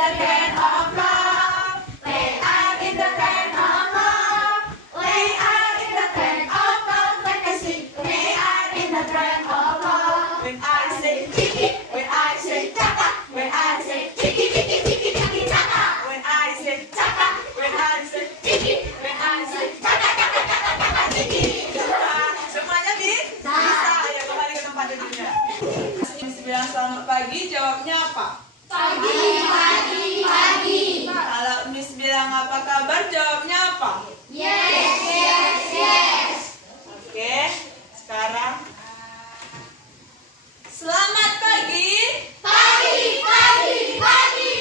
the can of love. We are in the can of love. We are in the can of love. Let us sing. We are in the can of love. When I say tiki, when I say taka, when I say tiki tiki tiki tiki taka. When I say taka, when I say tiki, when I say taka taka taka taka tiki. Semuanya bisa? Ayo kembali ke tempat duduknya. Bilang selamat pagi, jawabnya apa? Pagi, pagi, pagi. Kalau Miss bilang apa kabar, jawabnya apa? Yes, yes, yes. Oke, sekarang selamat pagi. Pagi, pagi, pagi.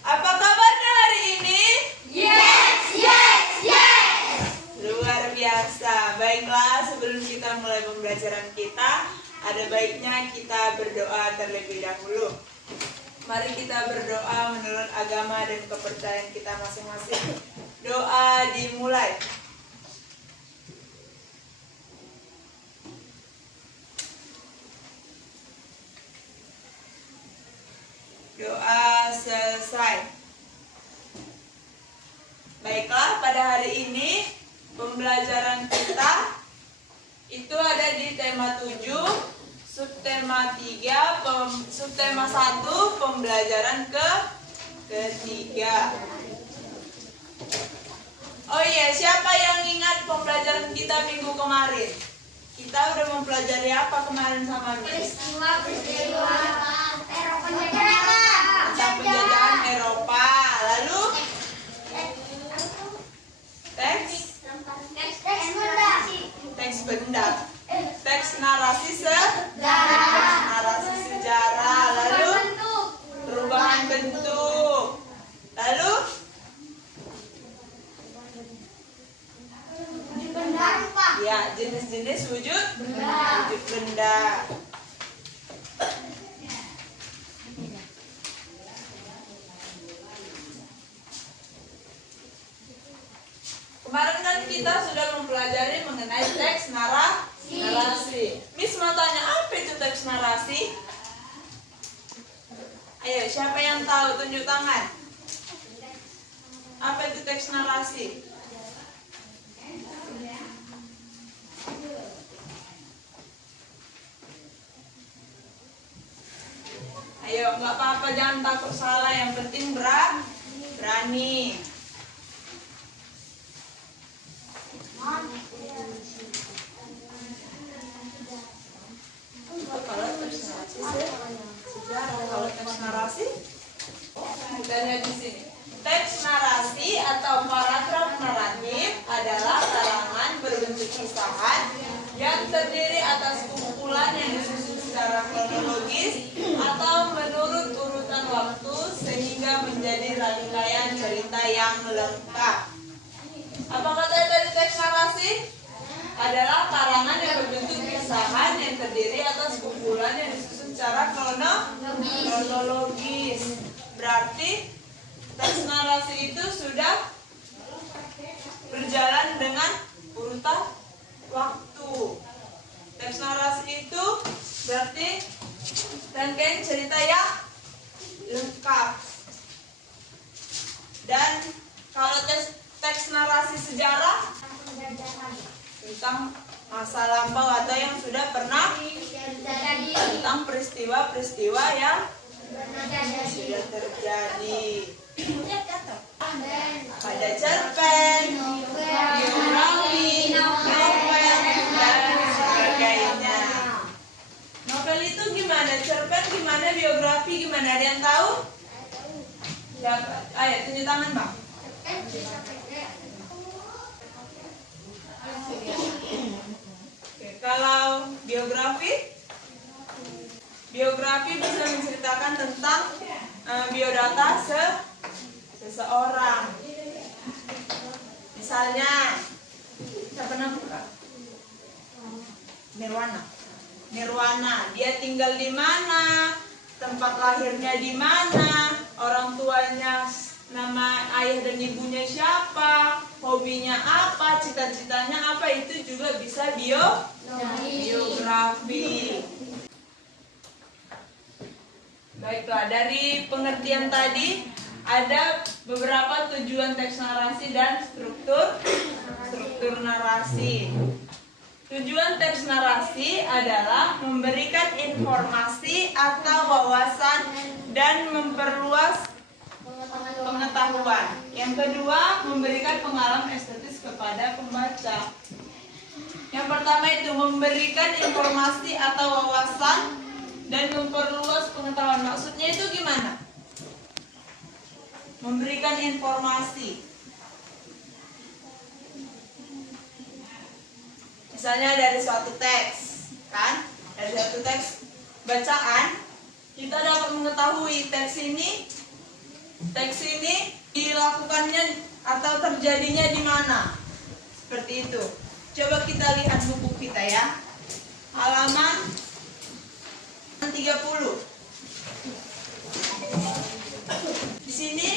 Apa kabarnya hari ini? Yes, yes, yes. Luar biasa. Baiklah, sebelum kita mulai pembelajaran kita, ada baiknya kita berdoa terlebih dahulu. Mari kita berdoa menurut agama dan kepercayaan kita masing-masing. Doa dimulai. Doa selesai. Baiklah, pada hari ini pembelajaran kita itu ada di tema 7, subtema 3, subtema 1, pembelajaran ketiga. Oh iya, siapa yang ingat pembelajaran kita minggu kemarin? Kita udah mempelajari apa kemarin sama Miss? Peristiwa Eropa. Tentang penjajahan Eropa. Lalu teks benda, teks narasi sejarah, lalu perubahan bentuk, lalu ya jenis-jenis wujud benda. Kemarin kan kita sudah mempelajari mengenai teks narasi. Miss mau tanya, apa itu teks narasi? Ayo, siapa yang tahu? Tunjuk tangan. Apa itu teks narasi? Ayo, nggak apa-apa, jangan takut salah. Yang penting berani. Kalau teks narasi, kita lihat di sini. Teks narasi atau paragraf naratif adalah karangan berbentuk kisahan yang terdiri atas kumpulan yang disusun secara kronologis atau menurut urutan waktu sehingga menjadi rangkaian cerita yang lengkap. Apa katanya dari teks narasi? Adalah karangan yang berbentuk kisahan yang terdiri atas kumpulan yang disusun secara kronologis. Berarti teks narasi itu sudah berjalan dengan urutan waktu. Teks narasi itu berarti rangkaian cerita yang lengkap. Dan kalau teks narasi sejarah tentang masa lampau atau yang sudah pernah tentang peristiwa-peristiwa yang sudah terjadi. Pada cerpen, biografi, novel, dan sebagainya. Novel itu gimana? Cerpen gimana? Biografi gimana? Ada yang tahu? Ayo, tunjuk tangan, Bang. Oke, kalau biografi bisa menceritakan tentang biodata seseorang. Misalnya, siapa nama? Nirwana. Dia tinggal di mana? Tempat lahirnya di mana? Orang tuanya, nama ayah dan ibunya siapa? Hobinya apa? Cita-citanya apa? Itu juga bisa biografi. Baiklah, dari pengertian tadi ada beberapa tujuan teks narasi dan struktur narasi. Tujuan teks narasi adalah memberikan informasi atau wawasan dan memperluas pengetahuan. Yang kedua, memberikan pengalaman estetis kepada pembaca. Yang pertama itu memberikan informasi atau wawasan dan memperluas pengetahuan. Maksudnya itu gimana? Memberikan informasi. Misalnya dari suatu teks, kan? Dari suatu teks bacaan, kita dapat mengetahui teks ini dilakukannya atau terjadinya di mana. Seperti itu. Coba kita lihat buku kita ya. Halaman 30. Di sini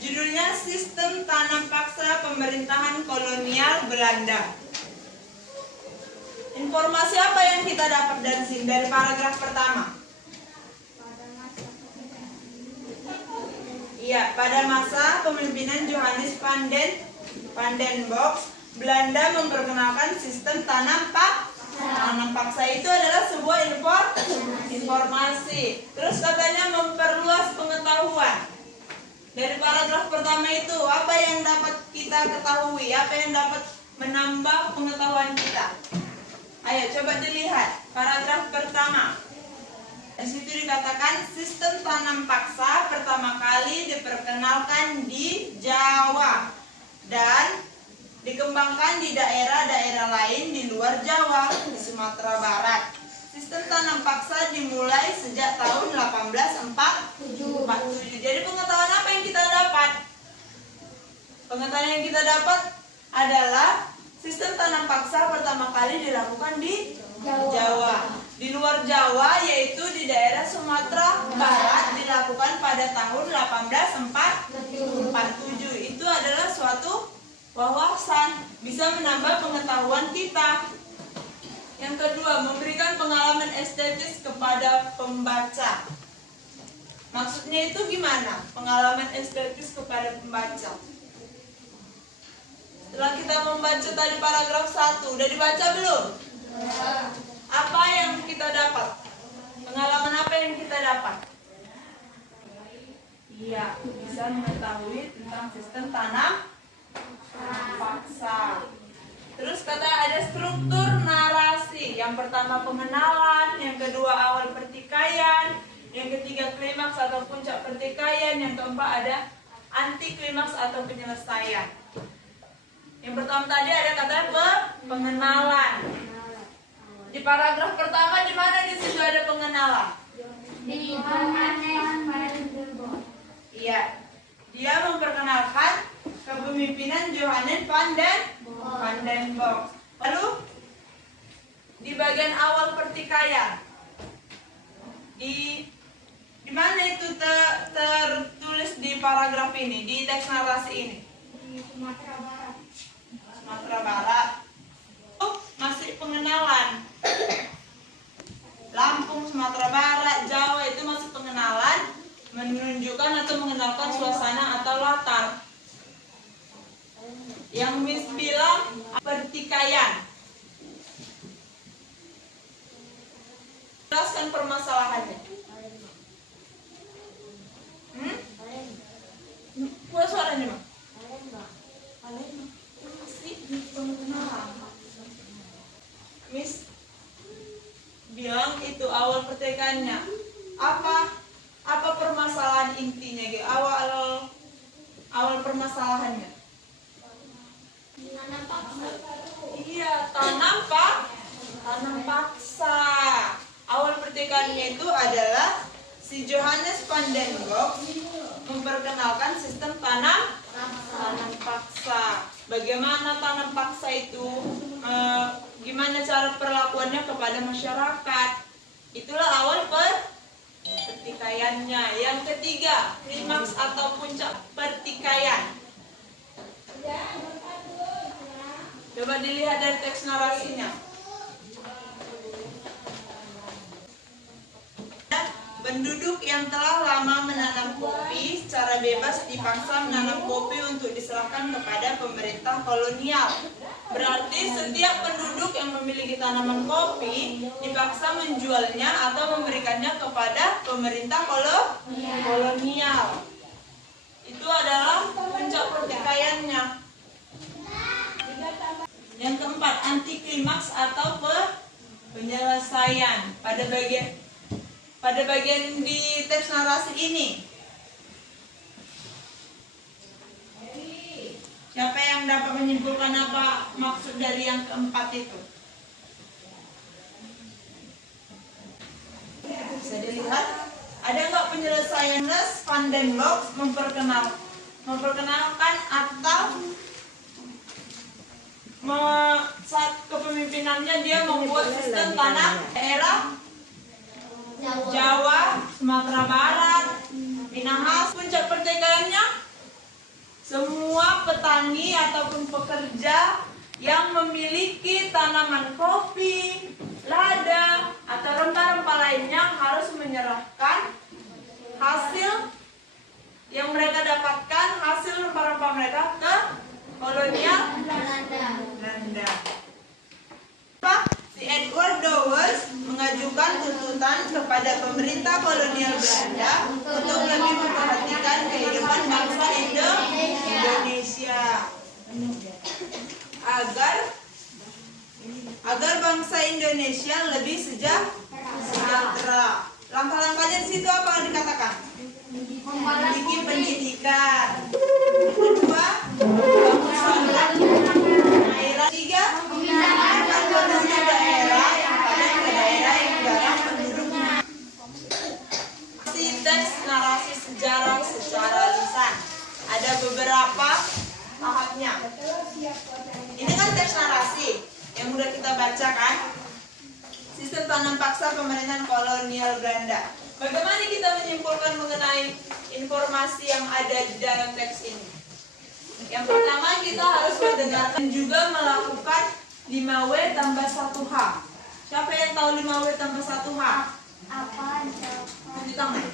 judulnya Sistem Tanam Paksa Pemerintahan Kolonial Belanda. Informasi apa yang kita dapat dari sini, dari paragraf pertama? Iya, pada masa kepemimpinan Johannes van den Bosch, Belanda memperkenalkan sistem tanam paksa. Itu adalah sebuah informasi. Terus katanya memperluas pengetahuan. Dari paragraf pertama itu, apa yang dapat kita ketahui? Apa yang dapat menambah pengetahuan kita? Ayo coba dilihat paragraf pertama. Di situ dikatakan sistem tanam paksa pertama kali diperkenalkan di Jawa dan dikembangkan di daerah-daerah lain di luar Jawa, di Sumatera Barat. Sistem tanam paksa dimulai sejak tahun 1847. Jadi pengetahuan apa yang kita dapat? Pengetahuan yang kita dapat adalah sistem tanam paksa pertama kali dilakukan di Jawa. Di luar Jawa, yaitu di daerah Sumatera Barat, dilakukan pada tahun 1847. Itu adalah suatu wawasan, bisa menambah pengetahuan kita. Yang kedua, memberikan pengalaman estetis kepada pembaca. Maksudnya itu gimana? Pengalaman estetis kepada pembaca. Setelah kita membaca tadi paragraf 1, udah dibaca belum? Apa yang kita dapat? Pengalaman apa yang kita dapat? Iya, bisa mengetahui tentang sistem tanam paksa. Terus kata ada struktur narasi. Yang pertama pengenalan, yang kedua awal pertikaian, yang ketiga klimaks atau puncak pertikaian, yang keempat ada anti klimaks atau penyelesaian. Yang pertama tadi ada kata pengenalan. Di paragraf pertama di mana di situ ada pengenalan? Di Johannes. Iya. Dia memperkenalkan kepemimpinan Johannes van den Bosch. Lalu di bagian awal pertikaian. Di mana itu tertulis di paragraf ini, di teks narasi ini? Di Sumatera Barat. Sumatera Barat. Masih pengenalan. Lampung, Sumatera Barat, Jawa itu masih pengenalan, menunjukkan atau mengenalkan suasana atau latar. Yang Miss bilang pertikaian. Jelaskan permasalahannya. Kuat suaranya, Mak? Masih pengenalan. Miss bilang itu awal pertikaiannya. Apa permasalahan intinya gitu? Awal permasalahannya. Tanam paksa. Iya, tanam paksa. Awal pertikaiannya itu adalah si Johannes van den Bosch memperkenalkan sistem tanam paksa. Bagaimana tanam paksa itu? Gimana cara perlakuannya kepada masyarakat? Itulah awal pertikaiannya. Yang ketiga, klimaks atau puncak pertikaian. Coba dilihat dari teks narasinya. Penduduk yang telah lama menanam kopi secara bebas dipaksa menanam kopi untuk diserahkan kepada pemerintah kolonial. Berarti setiap penduduk yang memiliki tanaman kopi dipaksa menjualnya atau memberikannya kepada pemerintah kolonial. Itu adalah puncak pertikaiannya. Yang keempat, anti klimaks atau penyelesaian. Pada bagian di teks narasi ini, siapa yang dapat menyimpulkan apa maksud dari yang keempat itu? Bisa dilihat, ada nggak penyelesaian? Van den Bosch memperkenalkan atau saat kepemimpinannya dia membuat sistem tanah daerah Jawa, Sumatera Barat, Minahas. Puncak pertikaiannya, semua petani ataupun pekerja yang memiliki tanaman kopi, lada, atau rempah-rempah lainnya harus menyerahkan hasil yang mereka dapatkan, hasil rempah-rempah mereka ke kolonial Belanda. Si Edward Dowes mengajukan tuntutan kepada pemerintah kolonial Belanda untuk lebih memperhatikan kehidupan bangsa Indonesia agar bangsa Indonesia lebih sejahtera. Langkah-langkahnya di situ apa dikatakan? Memiliki pendidikan. Kedua, daerah. Tiga, memindahkan penduduk daerah yang padat ke daerah yang jarang penduduknya. Si teks narasi sejarah secara lisan. Ada beberapa tahapnya. Ini kan teks narasi yang udah kita baca kan? Sistem tanam paksa pemerintahan kolonial Belanda. Bagaimana kita menyimpulkan mengenai informasi yang ada di dalam teks ini? Yang pertama, kita harus mendengarkan juga melakukan 5W tambah 1H. Siapa yang tahu 5W tambah 1H? Apa? Tunjuk tangan.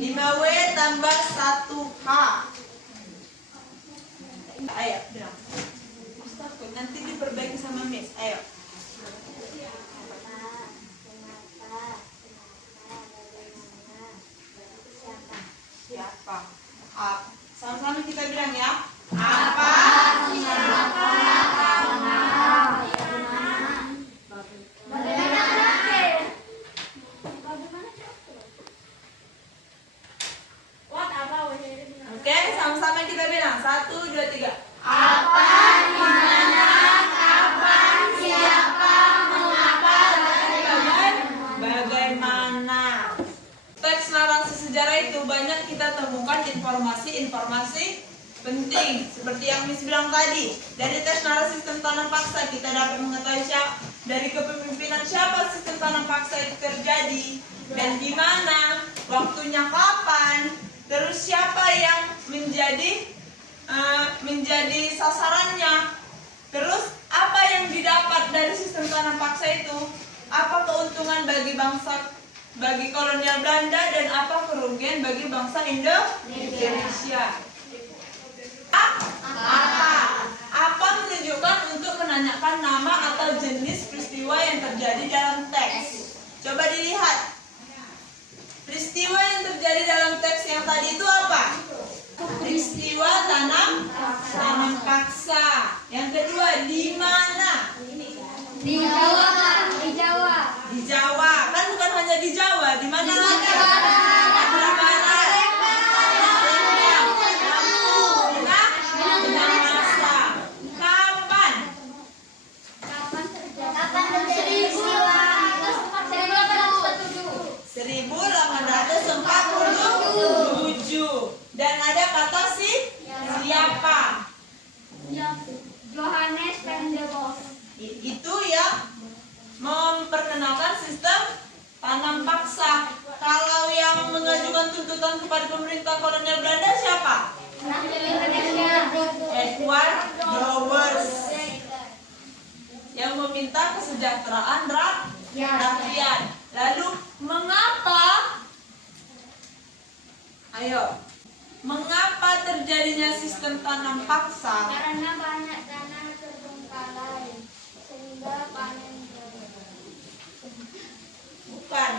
5W tambah 1H. Ayo, bilang. Nanti diperbaiki sama Miss. Ayo. Siapa? Sama-sama kita bilang ya. Apa? Siapa? Oke, sama-sama kita bilang. 1, 2, 3. Apa? Dimana? Kapan? Siapa? Mengapa? Dan bagaimana? Teks narasi sejarah itu banyak kita temukan informasi-informasi penting seperti yang Miss bilang tadi. Dari teks narasi sistem tanam paksa kita dapat mengetahui dari kepemimpinan siapa sistem tanam paksa itu terjadi dan di mana, waktunya kapan, terus siapa yang menjadi sasarannya, terus apa yang didapat dari sistem tanam paksa itu, apa keuntungan bagi kolonial Belanda dan apa kerugian bagi bangsa Indonesia. Apa menunjukkan untuk menanyakan nama atau jenis peristiwa yang terjadi dalam teks. Coba dilihat. Peristiwa yang terjadi dalam teks yang tadi itu apa? Peristiwa tanam paksa. Yang kedua, di mana? Di Jawa. Di Jawa. Kan bukan hanya di Jawa, di mana lagi? Di Barat. Minahasa. Kapan? Kapan peristiwa 1847. Dan ada kata siapa? Johannes van der Bosch. Itu yang memperkenalkan sistem tanam paksa. Kalau yang mengajukan tuntutan kepada pemerintah kolonial Belanda siapa? Edward Dowes, yang meminta kesejahteraan rakyat. Lalu mengapa Ayo. Mengapa terjadinya sistem tanam paksa? Karena banyak tanah terbengkalai sehingga panen berkurang. Bukan.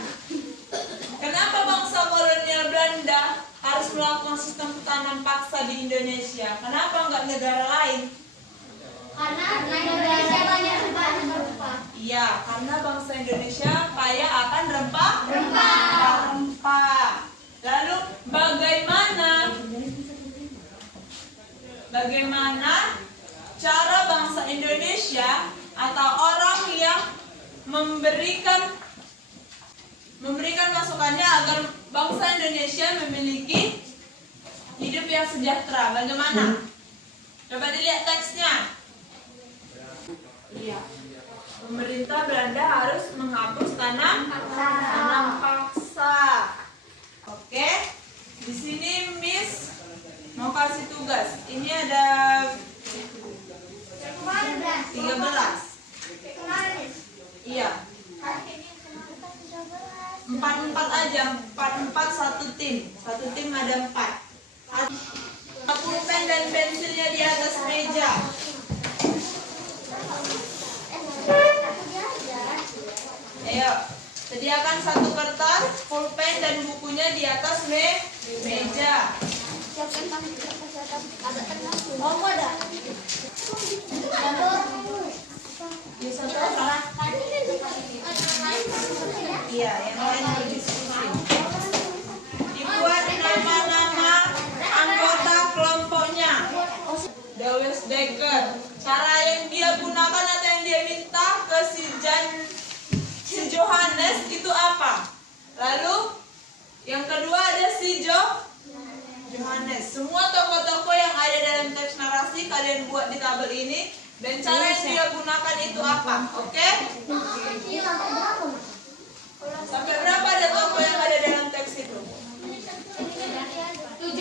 Kenapa bangsa kolonial Belanda harus melakukan sistem tanam paksa di Indonesia? Kenapa enggak negara lain? Karena Indonesia banyak rempah-rempah. Iya, karena bangsa Indonesia kaya akan rempah. Lalu bagaimana cara bangsa Indonesia atau orang yang memberikan masukannya agar bangsa Indonesia memiliki hidup yang sejahtera? Bagaimana? Coba dilihat teksnya. Iya. Pemerintah Belanda harus menghapus tanam paksa. Oke. Di sini Miss mau kasih tugas. Ini ada 13. Iya. 4 aja. 4 satu tim. Satu tim ada 4. Pulpen dan pensilnya di atas meja. Ayo, sediakan 1 kertas, pulpen dan bukunya di atas meja. Iya, yang lain berdiskusi. Dibuat nama-nama anggota kelompoknya. Dawes Becker. Cara yang dia gunakan atau yang dia minta ke si Johannes itu apa? Lalu yang kedua ada si Johannes. Semua tokoh-tokoh yang ada dalam teks narasi kalian buat di tabel ini, dan cara yang dia gunakan itu apa? Oke? Sampai berapa ada tokoh yang ada dalam teks itu? 7.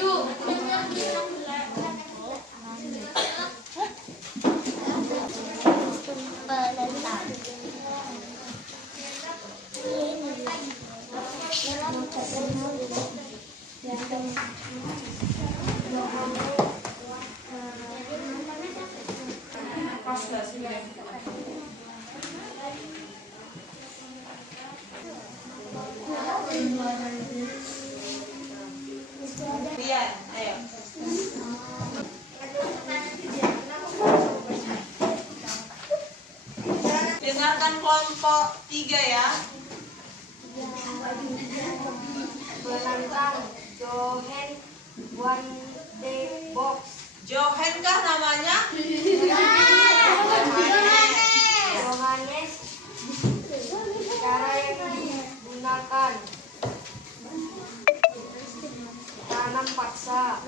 Lihat, ayo. Dengarkan kelompok 3 ya. Menantang Johan one day box. Johan kah namanya? Johannes. Cara yang digunakan tanam paksa.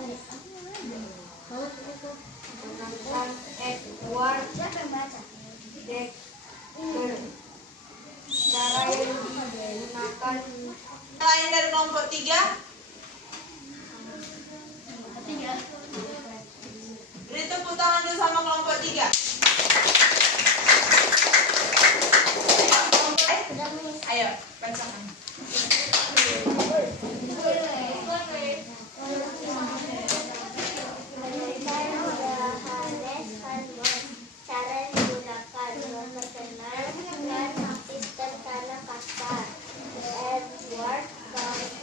Menantang Edward Dekker. Cara yang digunakan Lain dari kelompok 3. Beri tepuk tangan dulu sama kelompok 3. Ayo, bacakan. cara digunakan memperkenalkan sistem tanam paksa. Edward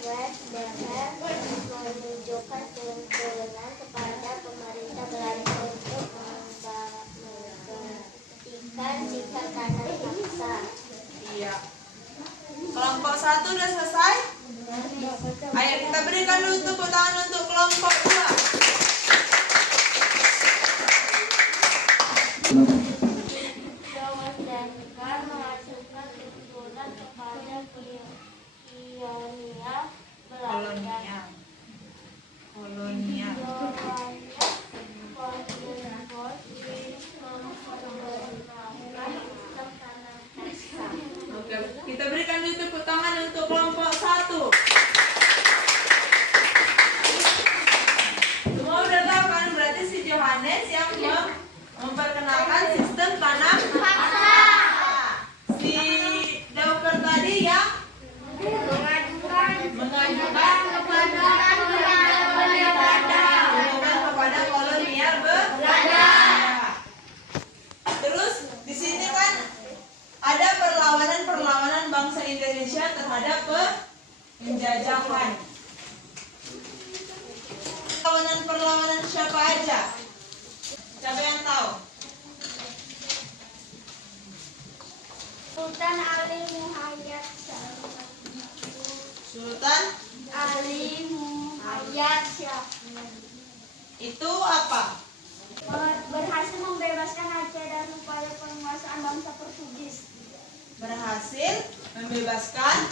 Dekker menunjukkan keuntungan kepada pemerintah Belanda untuk menghentikan sistem tanam paksa. Iya. Kelompok 1 udah selesai? Ayo kita berikan dulu tepuk tangan untuk kelompok 2. Dawes Dekker menghasilkan kesimpulan kepada pionia Belanda. Kolonial. Oke, kita berikan dulu tepuk tangan untuk kelompok 1. siapa aja? Siapa yang tahu? Sultan Ali Muhayyad Shah. Sultan Ali Muhayyad Shah itu apa? berhasil membebaskan Aceh dari upaya penguasaan bangsa Portugis. Berhasil membebaskan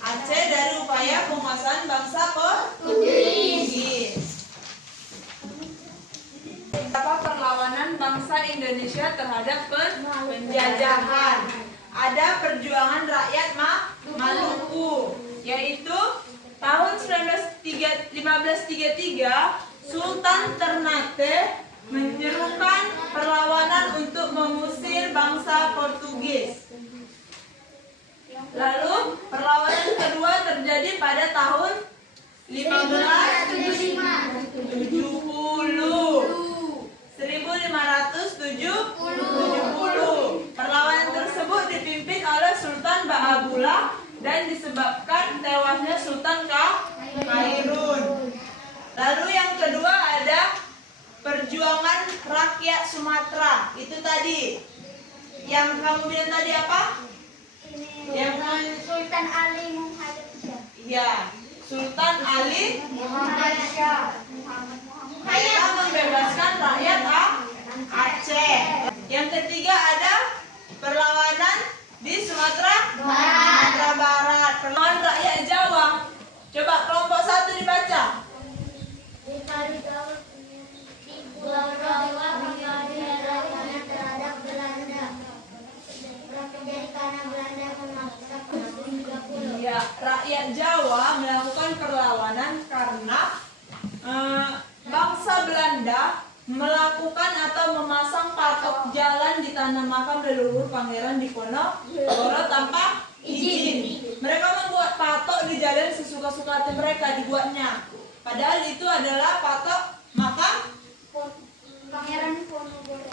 Aceh dari upaya penguasaan bangsa Portugis. Apa perlawanan bangsa Indonesia terhadap penjajahan? Ada perjuangan rakyat Maluku, yaitu tahun 1533 Sultan Ternate menyerukan perlawanan untuk mengusir bangsa Portugis. Lalu perlawanan kedua terjadi pada tahun 1570. Perlawanan tersebut dipimpin oleh Sultan Bahabula dan disebabkan tewasnya Sultan Khairun. Lalu yang kedua ada perjuangan rakyat Sumatera. Itu tadi yang kamu bilang tadi apa? Sultan Ali Muhammad Shah. Ya, Sultan Ali Muhammad Shah. mereka membebaskan rakyat Aceh. Yang ketiga ada perlawanan di Sumatera Barat. Perlawanan rakyat Jawa. Coba kelompok 1 dibaca. Di Pulau Jawa pengaruh terhadap Belanda. Terjadi karena Belanda memaksa penduduk 30. Ya, rakyat Jawa melakukan perlawanan karena bangsa Belanda melakukan atau memasang patok jalan di tanah makam leluhur Pangeran Diponegoro tanpa izin. Mereka membuat patok di jalan sesuka-suka hati mereka dibuatnya. Padahal itu adalah patok makam Pangeran Diponegoro.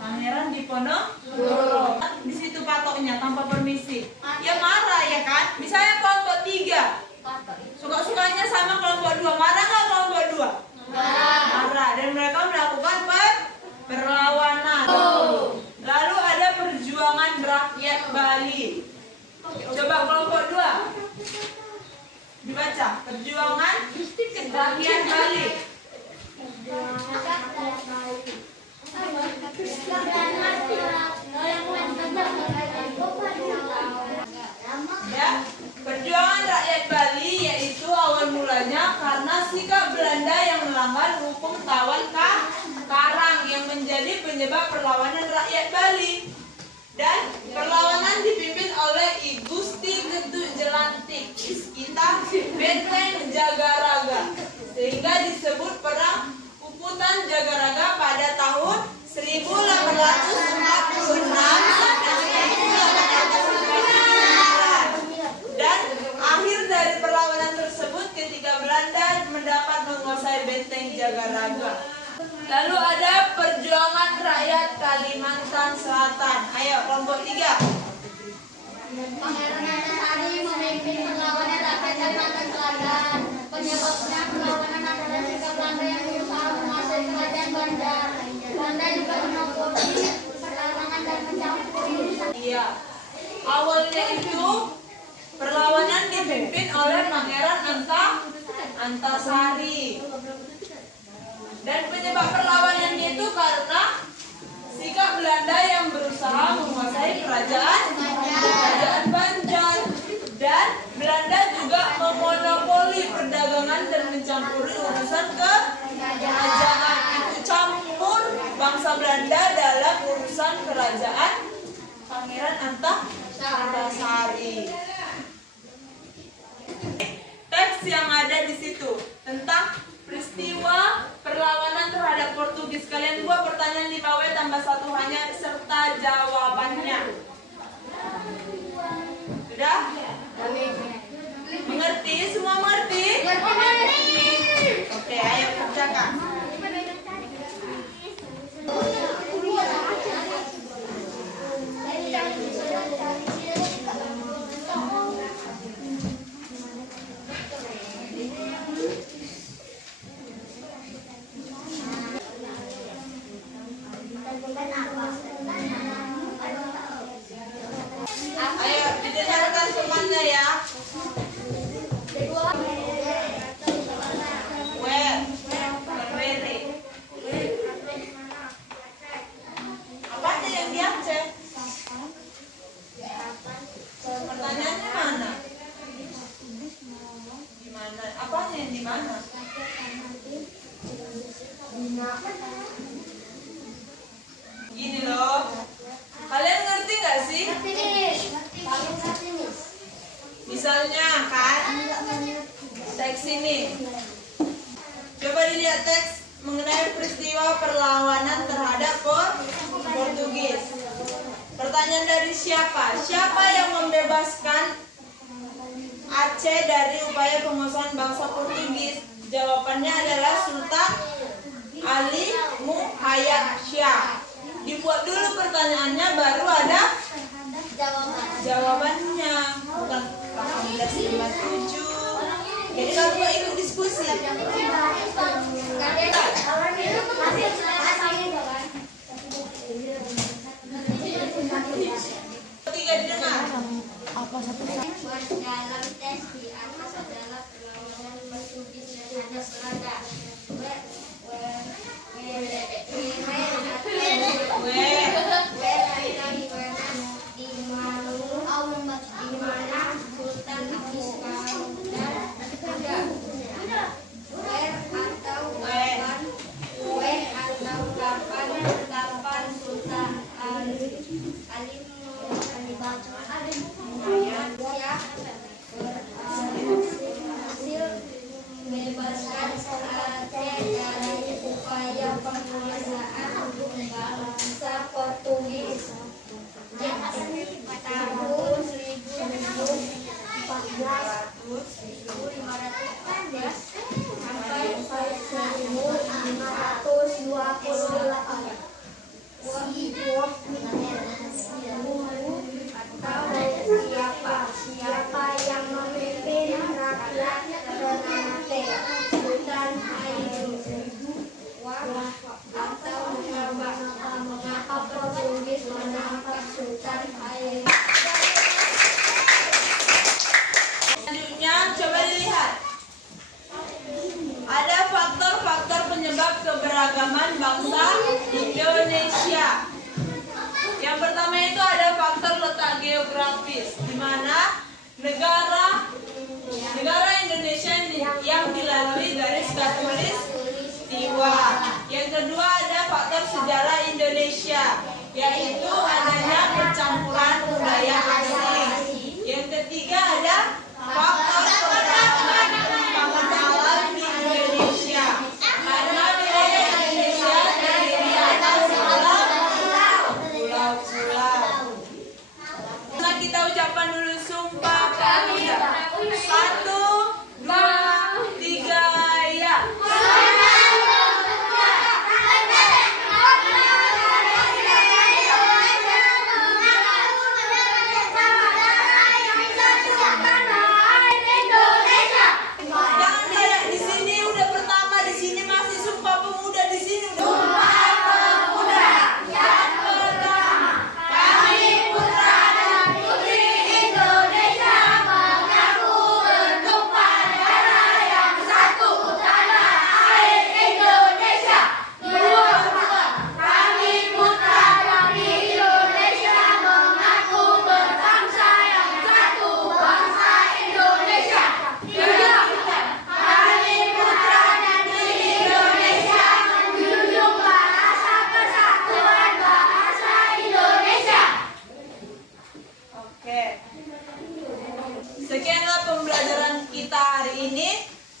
Pangeran Diponegoro. Di situ patoknya tanpa permisi. Ya marah ya kan? Misalnya kelompok 3 suka-sukanya sama kelompok 2. Marah nggak kelompok 2? Marah. Dan mereka melakukan perlawanan. Lalu ada perjuangan rakyat Bali. Coba kelompok 2 dibaca. Perjuangan rakyat Bali. Ya, perjuangan rakyat Bali yaitu awal mulanya karena sikap Belanda yang melanggar hukum tawan karang yang menjadi penyebab perlawanan rakyat Bali. Dan perlawanan dipimpin oleh I Gusti Ketut Jelantik Iskita Benteng Jagaraga, sehingga disebut Perang Puputan Jagaraga pada tahun 1846 sampai 1899. Dan akhir dari perlawanan tersebut ketika Belanda mendapat menguasai Benteng Jagaraga. Lalu ada perjuangan rakyat Kalimantan Selatan. Ayo kelompok 3. Pangeran Antasari memimpin perlawanan rakyat Kalimantan Selatan. Penyebabnya perlawanan adalah sikap Belanda yang berusaha menguasai kerajaan Banda. Belanda juga monopoli perlawanan dan mencampuri urusan. Iya. Awalnya itu perlawanan dipimpin oleh Pangeran Antasari. Dan penyebab perlawanannya itu karena sikap Belanda yang berusaha menguasai kerajaan Banjar. Dan Belanda juga memonopoli perdagangan dan mencampuri urusan kerajaan. Itu campur bangsa Belanda dalam urusan kerajaan Pangeran Antasari. Teks yang ada di situ tentang peristiwa perlawanan terhadap Portugis. Kalian buat pertanyaan 5W tambah 1 hanya serta jawabannya. Sudah? Mengerti? Semua mengerti? Oke, ayo kerjakan. mana? Gini loh. Kalian ngerti nggak sih? Misalnya kan teks ini. Coba dilihat teks mengenai peristiwa perlawanan terhadap Portugis. Pertanyaan dari siapa? Siapa yang membebaskan Aceh dari upaya penguasaan bangsa Portugis? Jawabannya adalah Sultan Ali Muhayyad Shah. Dibuat dulu pertanyaannya, baru ada jawabannya. Bukan 1857. Jadi kamu mau ikut diskusi. Tiga didengar. Dalam tes di atas adalah perlawanan Portugis terhadap Belanda. Di mana Sultan Abdul kapan Sultan Ali berhasil membebaskan Aceh dari upaya penguasaan bangsa Portugis tahun 1528 sampai 1528. Siapa yang memimpin rakyat Ternate? Sultan atau mengapa Portugis menangkap Sultan Haile? Selanjutnya coba dilihat. Ada faktor-faktor penyebab keberagaman bangsa Indonesia. Yang pertama itu ada faktor letak geografis, di mana negara Indonesia yang dilalui garis khatulistiwa. Yang kedua ada faktor sejarah Indonesia, yaitu adanya percampuran budaya asing. Yang ketiga ada faktor keberagaman pengembangan alam di Indonesia, karena wilayah Indonesia terdiri atas pulau-pulau. Nah, kita ucapkan dulu Sumpah Pemuda. 1, 2, 3, ya. Jangan kayak di sini udah pertama, di sini masih Sumpah Pemuda, di sini udah Sumpah Pemuda yang pertama. Kami putra dan putri Indonesia mengaku bertumpah darah yang satu, tanah air Indonesia. Dua, kami putra dari Indonesia mengaku berbangsa yang satu, bangsa Indonesia. Tiga, kami putra dari Indonesia menjunjung bahasa persatuan bahasa Indonesia. Oke. Sekianlah pembelajaran kita hari ini.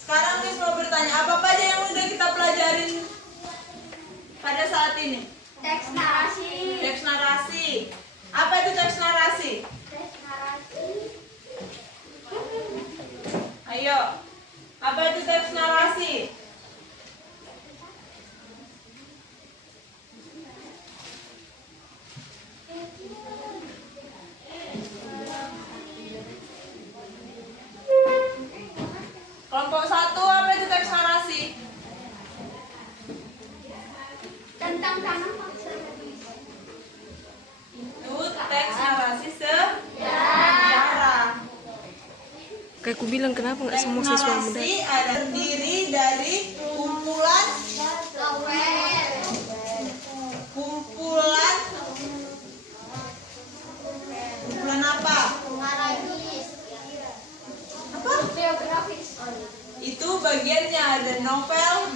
Sekarang Miss mau bertanya, apa aja yang udah kita pelajarin pada saat ini? Teks narasi. Teks narasi. Apa itu teks narasi? Ayo. Apa itu teks narasi? Kelompok 1, apa itu teks narasi? Tentang tanah bangsa. Itu teks narasi sejarah. Kayak aku bilang, kenapa nggak semua siswa muda? Narasi ada terdiri dari kumpulan apa? Narasi. Apa? Geografis. Itu bagian lainnya ada novel,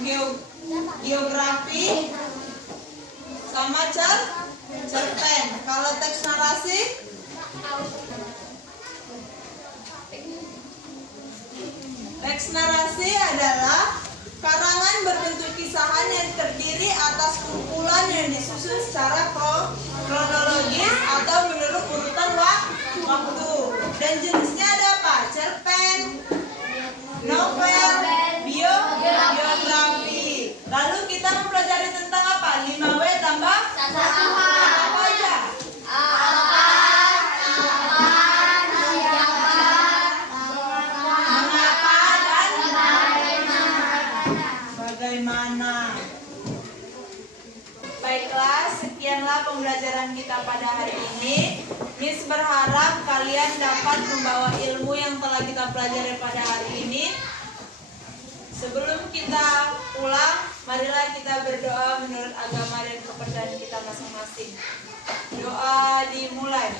geografi, sama cerpen. Kalau teks narasi, teks narasi adalah karangan berbentuk kisahan yang terdiri atas kumpulan yang disusun secara kronologis atau menurut urutan waktu. Dan jenisnya ada apa? Cerpen, novel, biografi. Lalu kita mempelajari tentang apa? 5W tambah 1. Apa aja? Mengapa dan bagaimana. Baiklah, sekianlah pembelajaran kita pada hari ini. Miss berharap kalian dapat membawa ilmu yang telah kita pelajari pada hari ini. Sebelum kita pulang, marilah kita berdoa menurut agama dan kepercayaan kita masing-masing. Doa dimulai.